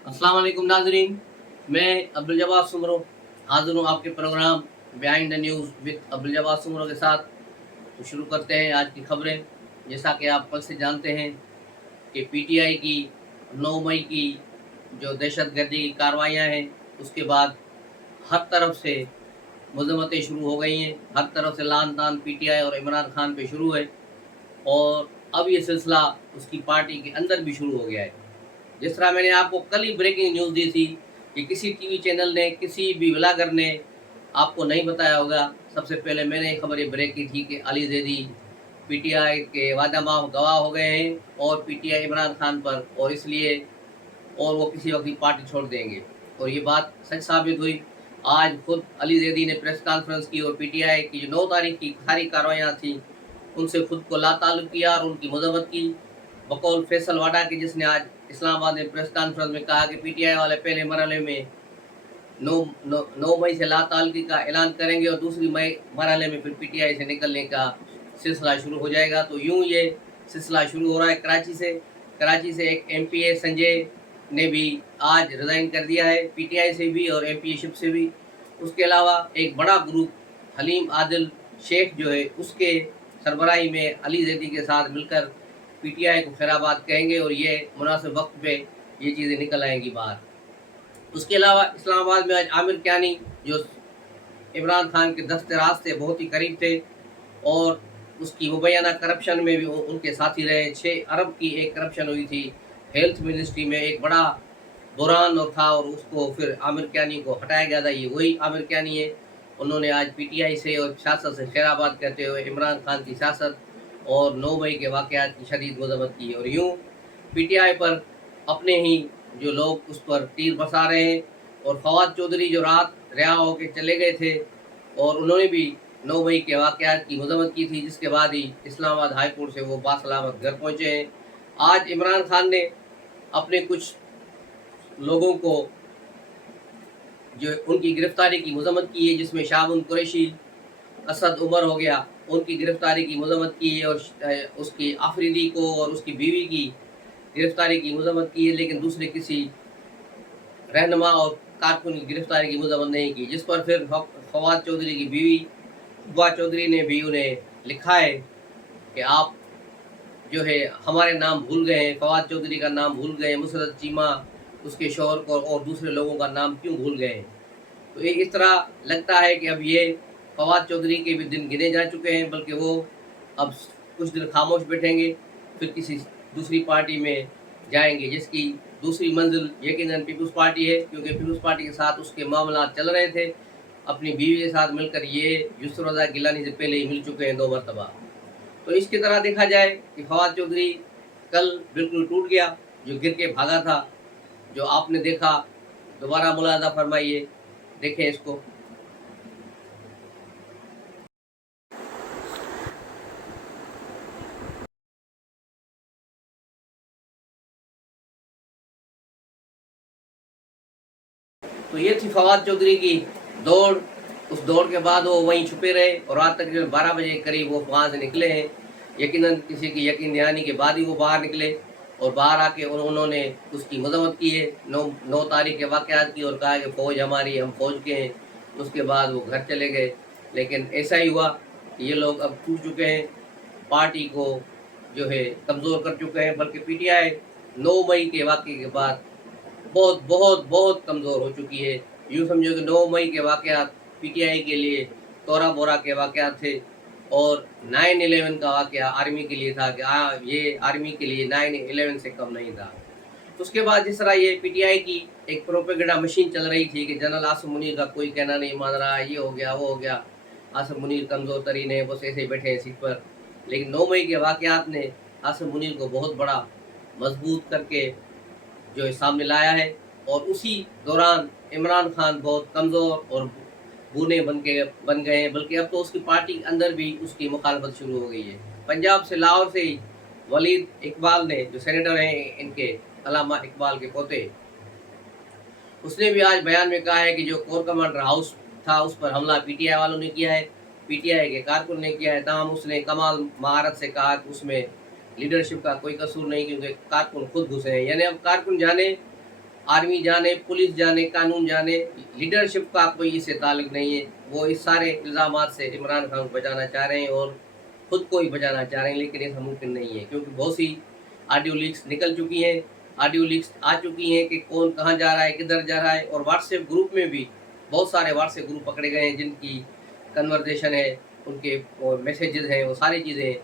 अस्सलाम वालेकुम नाजरीन, मैं अब्दुल जवाद सुमरो हाजिर हूँ आपके program behind the news with Abdul Jawad Soomro के साथ। तो शुरू करते हैं आज की खबरें। जैसा कि आप कल से जानते हैं कि पीटीआई की 9 मई की जो दहशतगर्दी की कार्रवाइयाँ हैं, उसके बाद हर तरफ से मजम्मतें शुरू हो गई हैं। हर तरफ से लान तान पीटीआई और इमरान खान पे शुरू है और अब ये सिलसिला उसकी पार्टी के अंदर भी शुरू हो गया है। जिस तरह मैंने आपको कल ही ब्रेकिंग न्यूज़ दी थी कि किसी टीवी चैनल ने, किसी भी ब्लॉगर ने आपको नहीं बताया होगा। सबसे पहले मैंने खबर ये ब्रेक की थी कि अली जैदी पीटीआई के वादा माफ गवाह हो गए हैं और पीटीआई इमरान खान पर, और इसलिए और वो किसी वक्त भी पार्टी छोड़ देंगे। और ये बात सच साबित हुई। आज खुद अली जैदी ने प्रेस कॉन्फ्रेंस की और पीटीआई की जो 9 तारीख की सारी कार्रवाइयाँ थी उनसे खुद को लाताल्लुक़ किया और उनकी मजम्मत की। बकौल फैसल वाडा के, जिसने आज इस्लामाबाद में प्रेस कॉन्फ्रेंस में कहा कि पीटीआई वाले पहले मरहले में 9 मई से लाताल्लुक़ी का ऐलान करेंगे और दूसरी मई मरहले में फिर पीटीआई से निकलने का सिलसिला शुरू हो जाएगा। तो यूं ये सिलसिला शुरू हो रहा है कराची से एक एमपीए संजय ने भी आज रिज़ाइन कर दिया है, पीटीआई से भी और एमपीए से भी। उसके अलावा एक बड़ा ग्रुप हलीम आदिल शेख जो है, उसके सरबराही में अली जैदी के साथ मिलकर पीटीआई को खैराबाद कहेंगे और ये मुनासिब वक्त पे ये चीज़ें निकल आएंगी बाहर। उसके अलावा इस्लामाबाद में आज आमिर क्यानी, जो इमरान खान के दस्ते राज से बहुत ही करीब थे और उसकी मुबैना करप्शन में भी उनके साथी रहे। 6 अरब की एक करप्शन हुई थी हेल्थ मिनिस्ट्री में, एक बड़ा बुरान और था, और उसको फिर आमिर क्यानी को हटाया गया था। ये वही आमिर क्यानी है। उन्होंने आज पीटीआई से और सियासत से खैराबाद कहते हुए इमरान खान की सियासत और 9 मई के वाक़यात की शदीद मज़म्मत की। और यूँ पीटीआई पर अपने ही जो लोग उस पर तीर बरसा रहे हैं। और फवाद चौधरी जो रात रिहा होकर चले गए थे और उन्होंने भी 9 मई के वाक़यात की मज़म्मत की थी, जिसके बाद ही इस्लामाबाद हाई कोर्ट से वो बासलामत घर पहुँचे हैं। आज इमरान खान ने अपने कुछ लोगों को जो उनकी गिरफ्तारी की मज़म्मत की है, जिसमें शाहबुन कुरैशी, असद उमर हो गया, उनकी गिरफ्तारी की मज़म्मत की है, और उसकी आफरीदी को और उसकी बीवी की गिरफ्तारी की मज़म्मत की है, लेकिन दूसरे किसी रहनुमा और कारकुन की गिरफ्तारी की मज़म्मत नहीं की। जिस पर फिर फवाद चौधरी की बीवी फवाद चौधरी ने भी उन्हें लिखा है कि आप जो है हमारे नाम भूल गए हैं, फवाद चौधरी का नाम भूल गए, मुसरत चीमा, उसके शौहर को और दूसरे लोगों का नाम क्यों भूल गए हैं। तो ये इस तरह लगता है कि अब ये फवाद चौधरी के भी दिन गिने जा चुके हैं, बल्कि वो अब कुछ दिन खामोश बैठेंगे, फिर किसी दूसरी पार्टी में जाएंगे, जिसकी दूसरी मंजिल यकीनन पीपल्स पार्टी है, क्योंकि पीपल्स पार्टी के साथ उसके मामला चल रहे थे। अपनी बीवी के साथ मिलकर ये यूसुफ रज़ा गिलानी से पहले ही मिल चुके हैं 2 मरतबा। तो इसकी तरह देखा जाए कि फवाद चौधरी कल बिल्कुल टूट गया, जो गिर के भागा था, जो आपने देखा। दोबारा मुलाहजा फरमाइए, देखें इसको। तो ये थी फवाद चौधरी की दौड़। उस दौड़ के बाद वो वहीं छुपे रहे और रात तकरीबन 12 बजे के करीब वो वहाँ से निकले हैं। यकीनन किसी की यकीन दहानी के बाद ही वो बाहर निकले और बाहर आके उन्होंने उसकी मजम्मत की है 9 तारीख के वाक़यात की, और कहा कि फ़ौज हमारी, हम फ़ौज के हैं। उसके बाद वो घर चले गए। लेकिन ऐसा ही हुआ कि ये लोग अब टूट चुके हैं, पार्टी को जो है कमज़ोर कर चुके हैं। बल्कि पीटीआई 9 मई के वाक़े के बाद बहुत बहुत बहुत कमज़ोर हो चुकी है। यूँ समझो कि 9 मई के वाक़यात पीटीआई के लिए तोरा बोरा के वाक़यात थे, और 9/11 का वाक़या आर्मी के लिए था कि ये आर्मी के लिए 9/11 से कम नहीं था। तो उसके बाद जिस तरह ये पीटीआई की एक प्रोपेगेंडा मशीन चल रही थी कि जनरल आसिम मुनीर का कोई कहना नहीं मान रहा, ये हो गया, वो हो गया, आसिम मुनीर कमज़ोर तरीन है, बस ऐसे ही बैठे हैं सीट पर। लेकिन 9 मई के वाक़यात ने आसिम मुनीर को बहुत बड़ा मजबूत करके जो है सामने लाया है। और उसी दौरान इमरान खान बहुत कमज़ोर और बूने बन गए हैं, बल्कि अब तो उसकी पार्टी के अंदर भी उसकी मुखालफत शुरू हो गई है। पंजाब से, लाहौर से ही वलीद इकबाल ने, जो सेनेटर हैं इनके, अलामा इकबाल के पोते, उसने भी आज बयान में कहा है कि जो कोर कमांडर हाउस था उस पर हमला पीटीआई वालों ने किया है, पीटीआई के कारकुन ने किया है। तमाम उसने कमाल महारत से कहा कि उसमें लीडरशिप का कोई कसूर नहीं, क्योंकि कारकुन खुद घुसे हैं। यानी अब कारकुन जाने आर्मी जाने, पुलिस जाने, कानून जाने, लीडरशिप का कोई इससे ताल्लुक नहीं है। वो इस सारे इल्ज़ामात से इमरान खान को बचाना चाह रहे हैं और खुद को ही बचाना चाह रहे हैं, लेकिन ऐसा मुमकिन नहीं है क्योंकि बहुत सी ऑडियो लीक्स निकल चुकी हैं, ऑडियो लीक्स आ चुकी हैं कि कौन कहाँ जा रहा है, किधर जा रहा है। और व्हाट्सएप ग्रुप में भी बहुत सारे व्हाट्सएप ग्रुप पकड़े गए हैं जिनकी कन्वर्सेशन है, उनके मैसेजेस हैं, वो सारी चीज़ें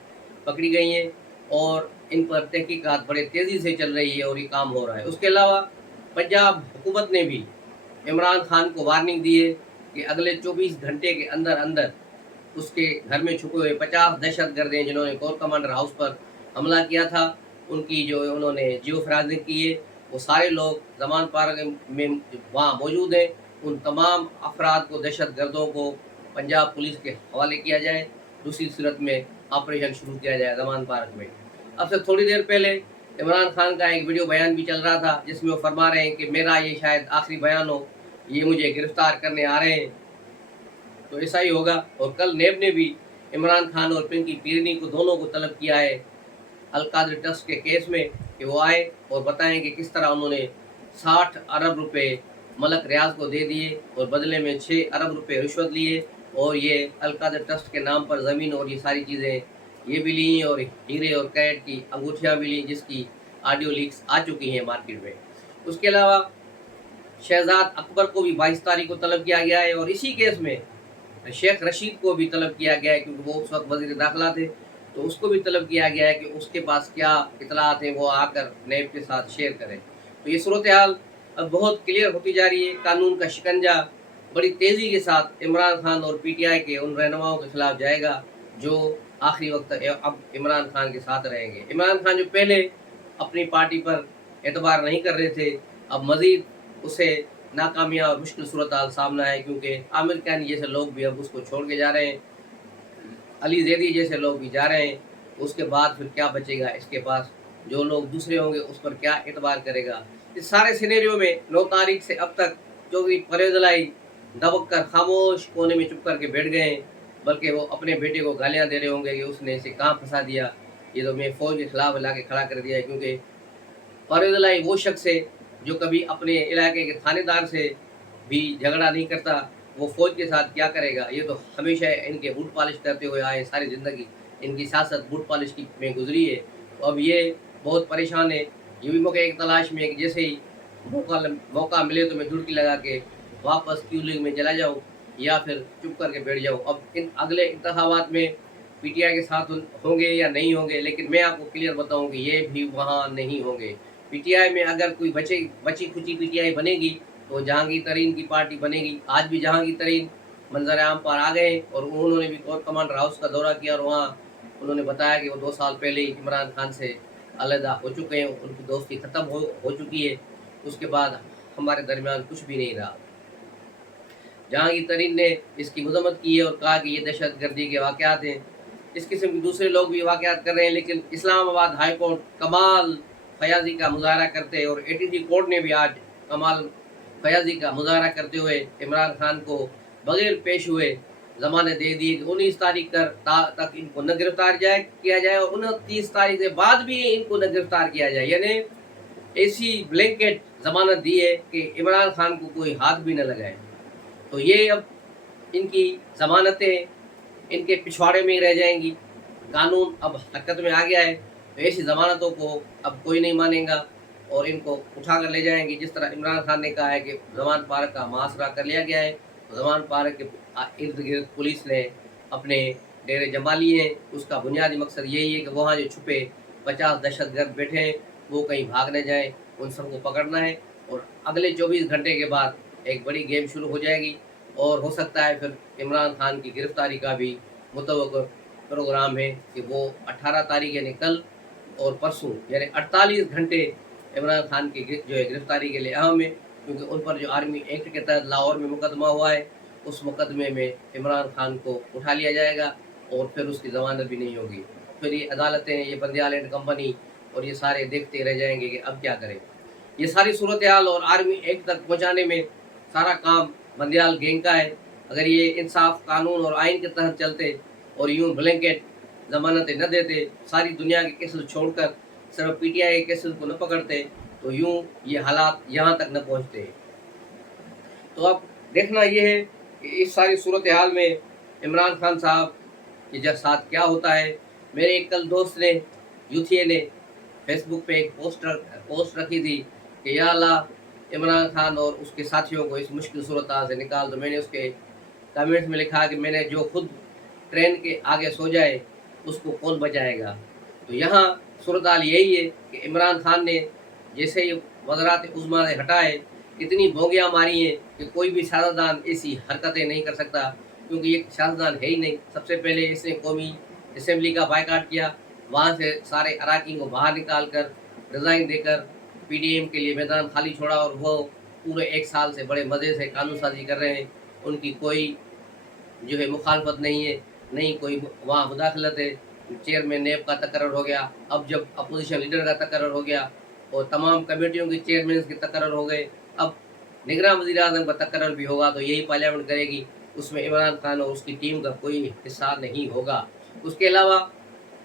पकड़ी गई हैं और इन पर तहकीकात बड़े तेज़ी से चल रही है और ये काम हो रहा है। उसके अलावा पंजाब हुकूमत ने भी इमरान खान को वार्निंग दी है कि अगले 24 घंटे के अंदर अंदर उसके घर में छुपे हुए 50 दहशतगर्द हैं जिन्होंने कोर कमांडर हाउस पर हमला किया था, उनकी जो उन्होंने जियो फ्राजिंग की है, वो सारे लोग जमान पार्क में वहाँ मौजूद हैं। उन तमाम अफराद को, दहशतगर्दों को पंजाब पुलिस के हवाले किया जाए, दूसरी सूरत में ऑपरेशन शुरू किया जाए जमान पार्क में। अब से थोड़ी देर पहले इमरान खान का एक वीडियो बयान भी चल रहा था जिसमें वो फरमा रहे हैं कि मेरा ये शायद आखिरी बयान हो, ये मुझे गिरफ्तार करने आ रहे हैं। तो ऐसा ही होगा। और कल नेब ने भी इमरान खान और पिंकी पीरनी को दोनों को तलब किया है अल-कादरी ट्रस्ट के केस में कि वो आए और बताएं कि किस तरह उन्होंने 60 अरब रुपए मलक रियाज को दे दिए और बदले में 6 अरब रुपए रिश्वत लिए और ये अल-कादरी ट्रस्ट के नाम पर ज़मीन और ये सारी चीज़ें ये भी ली और हीरे और कैरेट की अंगूठियाँ भी ली, जिसकी ऑडियो लीक्स आ चुकी हैं मार्केट में। उसके अलावा शहजाद अकबर को भी 22 तारीख को तलब किया गया है और इसी केस में शेख रशीद को भी तलब किया गया है क्योंकि वो उस वक्त वज़ीर दाखिला थे, तो उसको भी तलब किया गया है कि उसके पास क्या इतलात हैं वो आकर नेब के साथ शेयर करें। तो ये सूरत हाल अब बहुत क्लियर होती जा रही है। कानून का शिकंजा बड़ी तेज़ी के साथ इमरान खान और पीटीआई के उन रहनुमाओं के खिलाफ जाएगा जो आखिरी वक्त अब इमरान खान के साथ रहेंगे। इमरान खान जो पहले अपनी पार्टी पर एतबार नहीं कर रहे थे, अब मज़ीद उसे नाकामियाँ और मुश्किल सूरत हाल सामना है क्योंकि आमिर खान जैसे लोग भी अब उसको छोड़ के जा रहे हैं, अली जैदी जैसे लोग भी जा रहे हैं। उसके बाद फिर क्या बचेगा इसके पास? जो लोग दूसरे होंगे उस पर क्या एतबार करेगा? इस सारे सिनेरियो में 9 तारीख से अब तक चौधरी परवेज़ इलाही दबक कर खामोश कोने में चुप करके बैठ गए हैं, बल्कि वो अपने बेटे को गालियाँ दे रहे होंगे कि उसने इसे कहाँ फंसा दिया, ये तो मैं फ़ौज के खिलाफ ला के खड़ा कर दिया है। क्योंकि परवेज़ इलाही वो शख्स है जो कभी अपने इलाके के थानेदार से भी झगड़ा नहीं करता, वो फ़ौज के साथ क्या करेगा? ये तो हमेशा इनके बूट पॉलिश करते हुए आए, सारी ज़िंदगी इनकी सियासत बूट पॉलिश की में गुजरी है। तो अब ये बहुत परेशान है, ये भी मौके की तलाश में है कि जैसे ही मौका मिले तो मैं डुबकी लगा के वापस क्यू लीग में चला जाऊँ या फिर चुप करके बैठ जाऊँ। अब इन अगले इंतखाबात में पीटीआई के साथ होंगे या नहीं होंगे, लेकिन मैं आपको क्लियर बताऊँ कि ये भी वहाँ नहीं होंगे। पीटीआई में अगर कोई बची खुची पीटीआई बनेगी तो जहांगीर तरीन की पार्टी बनेगी। आज भी जहांगीर तरीन मंजर आम पर आ गए और उन्होंने भी कोर कमांडर हाउस का दौरा किया और वहाँ उन्होंने बताया कि वो 2 साल पहले ही इमरान खान से अलहदा हो चुके हैं, उनकी दोस्ती ख़त्म हो चुकी है, उसके बाद हमारे दरमियान कुछ भी नहीं रहा। जहांगीर तरीन ने इसकी मजम्मत की है और कहा कि ये दहशतगर्दी के वाक़यात हैं। इस किस्म के दूसरे लोग भी वाक़यात कर रहे हैं, लेकिन इस्लामाबाद हाई कोर्ट कमाल फयाजी का मुजाहरा करते और एटीजी कोर्ट ने भी आज कमाल फयाजी का मुजाहरा करते हुए इमरान खान को बगैर पेश हुए ज़मानत दे दी कि 19 तारीख तक इनको न गिरफ्तार किया जाए और 29 तारीख के बाद भी इनको न गिरफ्तार किया जाए। यानी ऐसी ब्लैंकेट ज़मानत दी है कि इमरान खान को कोई हाथ भी न लगाए। तो ये अब इनकी ज़मानतें इनके पिछवाड़े में ही रह जाएंगी। कानून अब हरकत में आ गया है, तो ऐसी ज़मानतों को अब कोई नहीं मानेगा और इनको उठा कर ले जाएंगे। जिस तरह इमरान खान ने कहा है कि जमान पार्क का मुआसरा कर लिया गया है, तो जमान पार्क के इर्द गिर्द पुलिस ने अपने डेरे जमा लिए हैं। उसका बुनियादी मकसद यही है कि वहाँ जो छुपे 50 दहशतगर्द बैठे हैं वो कहीं भाग न जाएँ, उन सबको पकड़ना है। और अगले 24 घंटे के बाद एक बड़ी गेम शुरू हो जाएगी और हो सकता है फिर इमरान खान की गिरफ्तारी का भी मुतवक्किर प्रोग्राम है कि वो 18 तारीख यानी कल और परसों यानी 48 घंटे इमरान खान की जो है गिरफ्तारी के लिए अहम है, क्योंकि उन पर जो आर्मी एक्ट के तहत लाहौर में मुकदमा हुआ है, उस मुकदमे में इमरान खान को उठा लिया जाएगा और फिर उसकी ज़मानत भी नहीं होगी। फिर ये अदालतें, ये बंदियाल एंड कंपनी और ये सारे देखते रह जाएंगे कि अब क्या करें। ये सारी सूरत हाल और आर्मी एक्ट तक पहुँचाने में सारा काम बंदियाल गैंग का है। अगर ये इंसाफ, कानून और आइन के तहत चलते और यूं ब्लैंकेट ज़मानतें न देते, सारी दुनिया के केसेस छोड़कर सिर्फ पीटीआई के केसेस को न पकड़ते, तो तो यूं ये हालात यहाँ तक न पहुँचते। तो अब देखना ये है कि इस सारी सूरत हाल में इमरान खान साहब के जब साथ क्या होता है। मेरे एक कल दोस्त ने, यूथिए ने फेसबुक पे एक पोस्ट रखी थी कि या अल्लाह इमरान खान और उसके साथियों को इस मुश्किल सूरत हाल से निकाल। तो मैंने उसके कमेंट्स में लिखा कि मैंने जो खुद ट्रेन के आगे सो जाए उसको कौन बचाएगा। तो यहाँ सूरत हाल यही है कि इमरान खान ने जैसे ही वज़रात उज़्मा से हटाए, इतनी भोंगियाँ मारी हैं कि कोई भी सियासतदान ऐसी हरकतें नहीं कर सकता, क्योंकि ये सियासतदान है ही नहीं। सबसे पहले इसने कौमी असेंबली का बायकाट किया, वहाँ से सारे अराकीन को बाहर निकाल कर रिज़ाइन देकर पीडीएम के लिए मैदान खाली छोड़ा, और वो पूरे 1 साल से बड़े मज़े से कानून साज़ी कर रहे हैं। उनकी कोई जो है मुखालफत नहीं है, नहीं कोई वहाँ मुदाखलत है। चेयरमैन नेब का तकर्रर हो गया, अब जब अपोजिशन लीडर का तकर्रर हो गया और तमाम कमेटियों के चेयरमैन के तकर्रर हो गए, अब निगरान वज़ीर आज़म का तकर्रर भी होगा तो यही पार्लियामेंट करेगी, उसमें इमरान खान और उसकी टीम का कोई हिस्सा नहीं होगा। उसके अलावा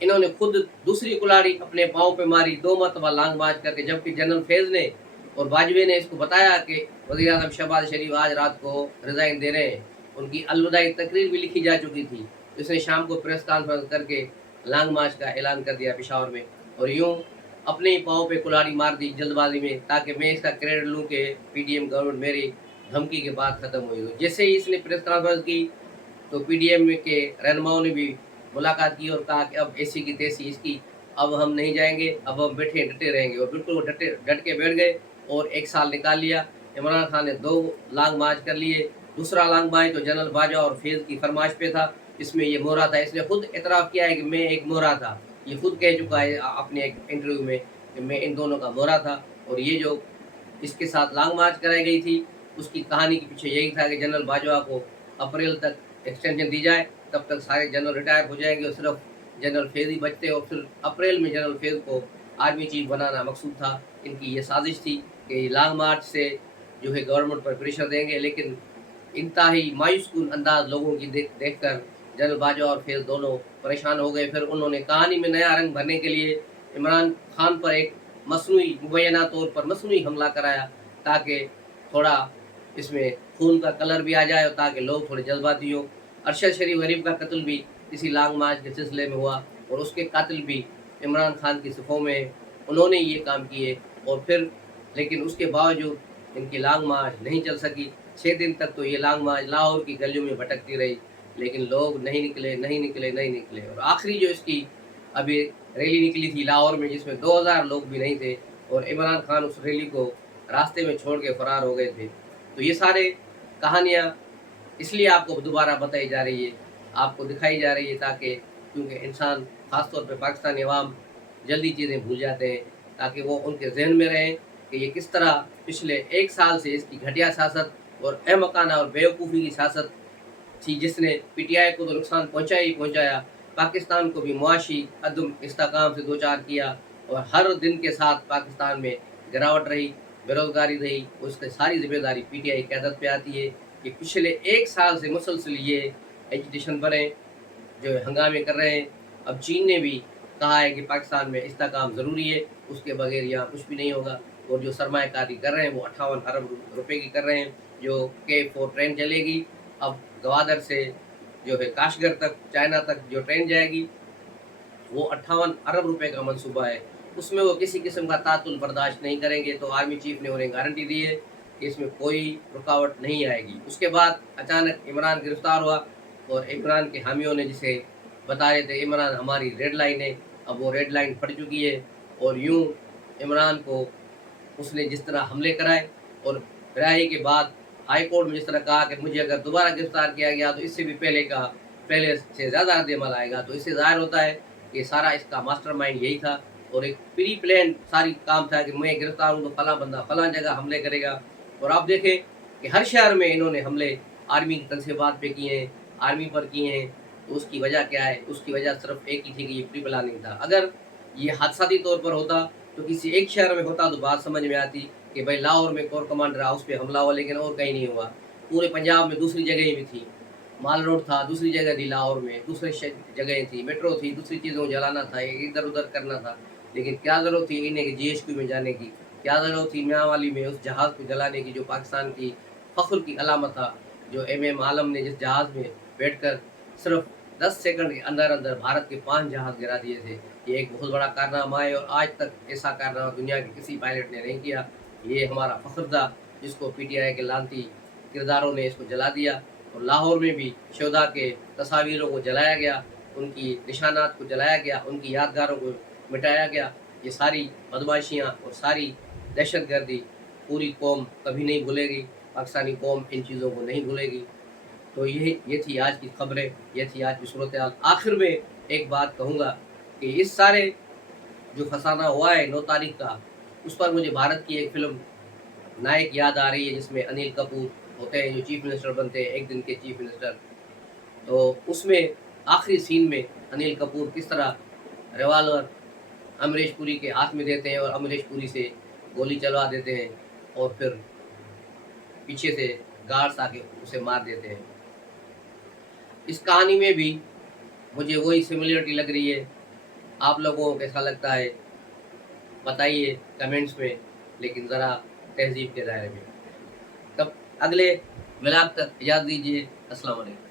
इन्होंने खुद दूसरी कुल्हाड़ी अपने पाँव पे मारी, 2 मरतबा लॉन्ग मार्च करके, जबकि जनरल फैज़ ने और बाजवे ने इसको बताया कि वज़ीर आज़म शहबाज शरीफ आज रात को रिज़ाइन दे रहे हैं। उनकी अलविदाई तकरीर भी लिखी जा चुकी थी। इसने शाम को प्रेस कॉन्फ्रेंस करके लॉन्ग मार्च का ऐलान कर दिया पेशावर में, और यूँ अपने ही पाँव पे कुल्हाड़ी मार दी जल्दबाजी में, ताकि मैं इसका क्रेडिट लूँ कि पीडीएम गवर्नमेंट मेरी धमकी के बाद ख़त्म हुई। तो जैसे ही इसने प्रेस कॉन्फ्रेंस की तो पीडीएम के रहनुमाओं ने भी मुलाकात की और कहा कि अब ऐसी की तैसी इसकी, अब हम नहीं जाएंगे, अब हम बैठे डटे रहेंगे। और बिल्कुल वो डट के बैठ गए और 1 साल निकाल लिया। इमरान खान ने 2 लॉन्ग मार्च कर लिए। दूसरा लॉन्ग मार्च तो जनरल बाजवा और फैज़ की फरमाइश पे था, इसमें ये मोहरा था। इसने खुद एतराफ़ किया है कि मैं एक मोहरा था, ये खुद कह चुका है अपने एक इंटरव्यू में कि मैं इन दोनों का मोहरा था। और ये जो इसके साथ लॉन्ग मार्च कराई गई थी, उसकी कहानी के पीछे यही था कि जनरल बाजवा को अप्रैल तक एक्सटेंशन दी जाए, तब तक सारे जनरल रिटायर हो जाएंगे और सिर्फ जनरल फैज़ ही बचते, और फिर अप्रैल में जनरल फैज़ को आर्मी चीफ बनाना मकसूद था। इनकी ये साजिश थी कि लॉन्ग मार्च से जो है गवर्नमेंट पर प्रेशर देंगे, लेकिन इंतहाई मायूस-कुन अंदाज लोगों की देख कर जनरल बाजवा और फैज़ दोनों परेशान हो गए। फिर उन्होंने कहानी में नया रंग भरने के लिए इमरान खान पर एक मसनूई मुबैना तौर पर मसनूई हमला कराया, ताकि थोड़ा इसमें खून का कलर भी आ जाए और ताकि लोग थोड़े जज्बाती हों। अरशद शरीफ गरीब का कत्ल भी इसी लॉन्ग मार्च के सिलसिले में हुआ, और उसके कातिल भी इमरान खान की सफ़ों में हैं। उन्होंने ये काम किए, और फिर लेकिन उसके बावजूद इनकी लॉन्ग मार्च नहीं चल सकी। 6 दिन तक तो ये लॉन्ग मार्च लाहौर की गलियों में भटकती रही, लेकिन लोग नहीं निकले, नहीं निकले, नहीं निकले। और आखिरी जो इसकी अभी रैली निकली थी लाहौर में, जिसमें 2000 लोग भी नहीं थे, और इमरान खान उस रैली को रास्ते में छोड़ के फरार हो गए थे। तो ये सारे कहानियाँ इसलिए आपको दोबारा बताई जा रही है, आपको दिखाई जा रही है, ताकि क्योंकि इंसान ख़ास तौर पे पाकिस्तानी अवाम जल्दी चीज़ें भूल जाते हैं, ताकि वो उनके ज़हन में रहें कि ये किस तरह पिछले 1 साल से इसकी घटिया सियासत और अहमकाना और बेवकूफ़ी की सियासत थी, जिसने पीटीआई को तो नुकसान पहुँचाया ही पहुँचाया, पाकिस्तान को भी मुआशी अदम इस्तेहकाम से दो चार किया, और हर दिन के साथ पाकिस्तान में गिरावट रही, बेरोज़गारी रही। उसकी सारी ज़िम्मेदारी पीटीआई क़यादत पे आती है कि पिछले 1 साल से मुसलसल ये एजिटेशन पर हैं, जो हंगामे कर रहे हैं। अब चीन ने भी कहा है कि पाकिस्तान में इस्तेहकाम ज़रूरी है, उसके बगैर यहाँ कुछ भी नहीं होगा। और जो सरमायाकारी कर रहे हैं वो 58 अरब रुपए की कर रहे हैं। जो K4 ट्रेन चलेगी, अब गवादर से जो है काशगर तक, चाइना तक जो ट्रेन जाएगी, वो 58 अरब रुपए का मंसूबा है। उसमें वो किसी किस्म का तातुल बर्दाश्त नहीं करेंगे। तो आर्मी चीफ ने उन्हें गारंटी दी है कि इसमें कोई रुकावट नहीं आएगी। उसके बाद अचानक इमरान गिरफ्तार हुआ, और इमरान के हामियों ने जिसे बता रहे थे इमरान हमारी रेड लाइन है, अब वो रेड लाइन फट चुकी है। और यूँ इमरान को उसने जिस तरह हमले कराए, और रिहाई के बाद हाई कोर्ट में जिस तरह कहा कि मुझे अगर दोबारा गिरफ्तार किया गया तो इससे भी पहले से ज़्यादा रद्द-ए-अमल आएगा, तो इससे ज़ाहिर होता है कि सारा इसका मास्टरमाइंड यही था, और एक प्री प्लान सारी काम था कि मैं गिरफ्तार हूँ तो फलां बंदा फलां जगह हमले करेगा। और आप देखें कि हर शहर में इन्होंने हमले आर्मी की तनसीबात पे किए हैं, आर्मी पर किए हैं। तो उसकी वजह क्या है? उसकी वजह सिर्फ एक ही थी कि ये प्री प्लानिंग था। अगर ये हादसाती तौर पर होता तो किसी एक शहर में होता तो बात समझ में आती कि भाई लाहौर में कोर कमांडर हाउस पे हमला हुआ, लेकिन और कहीं नहीं हुआ। पूरे पंजाब में दूसरी जगह भी थी, माल रोड था, दूसरी जगह थी लाहौर में, दूसरे जगह थी, मेट्रो थी, दूसरी चीज़ों को जलाना था, इधर उधर करना था। लेकिन क्या ज़रूरत थी इन्हें कि जीएचक्यू में जाने की? क्या ज़रूरत थी मियांवाली में उस जहाज़ को जलाने की जो पाकिस्तान की फ़ख्र की अलामत था, जो एम आलम ने जिस जहाज़ में बैठकर सिर्फ 10 सेकंड के अंदर अंदर भारत के 5 जहाज़ गिरा दिए थे। ये एक बहुत बड़ा कारनामा है और आज तक ऐसा कारनामा दुनिया के किसी पायलट ने नहीं किया। ये हमारा फ़ख्र था जिसको पीटीआई के लानती किरदारों ने इसको जला दिया। और लाहौर में भी शोधा के तस्वीरों को जलाया गया, उनकी निशानात को जलाया गया, उनकी यादगारों को मिटाया गया। ये सारी बदमाशियाँ और सारी दहशतगर्दी पूरी कौम कभी नहीं भूलेगी, पाकिस्तानी कौम इन चीज़ों को नहीं भूलेगी। तो ये थी आज की खबरें, ये थी आज की सूरत हाल। आखिर में एक बात कहूँगा कि इस सारे जो फसाना हुआ है 9 तारीख का, उस पर मुझे भारत की एक फ़िल्म नायक याद आ रही है जिसमें अनिल कपूर होते हैं, जो चीफ मिनिस्टर बनते हैं, एक दिन के चीफ मिनिस्टर। तो उसमें आखिरी सीन में अनिल कपूर किस तरह रिवाल्वर अमरीश पुरी के हाथ में देते हैं और अमरीश पुरी से गोली चलवा देते हैं और फिर पीछे से गार्ड्स आके उसे मार देते हैं। इस कहानी में भी मुझे वही सिमिलरिटी लग रही है। आप लोगों को कैसा लगता है बताइए कमेंट्स में, लेकिन ज़रा तहज़ीब के दायरे में। तब अगले मिलाद तक इजाज़त दीजिए। अस्सलाम वालेकुम।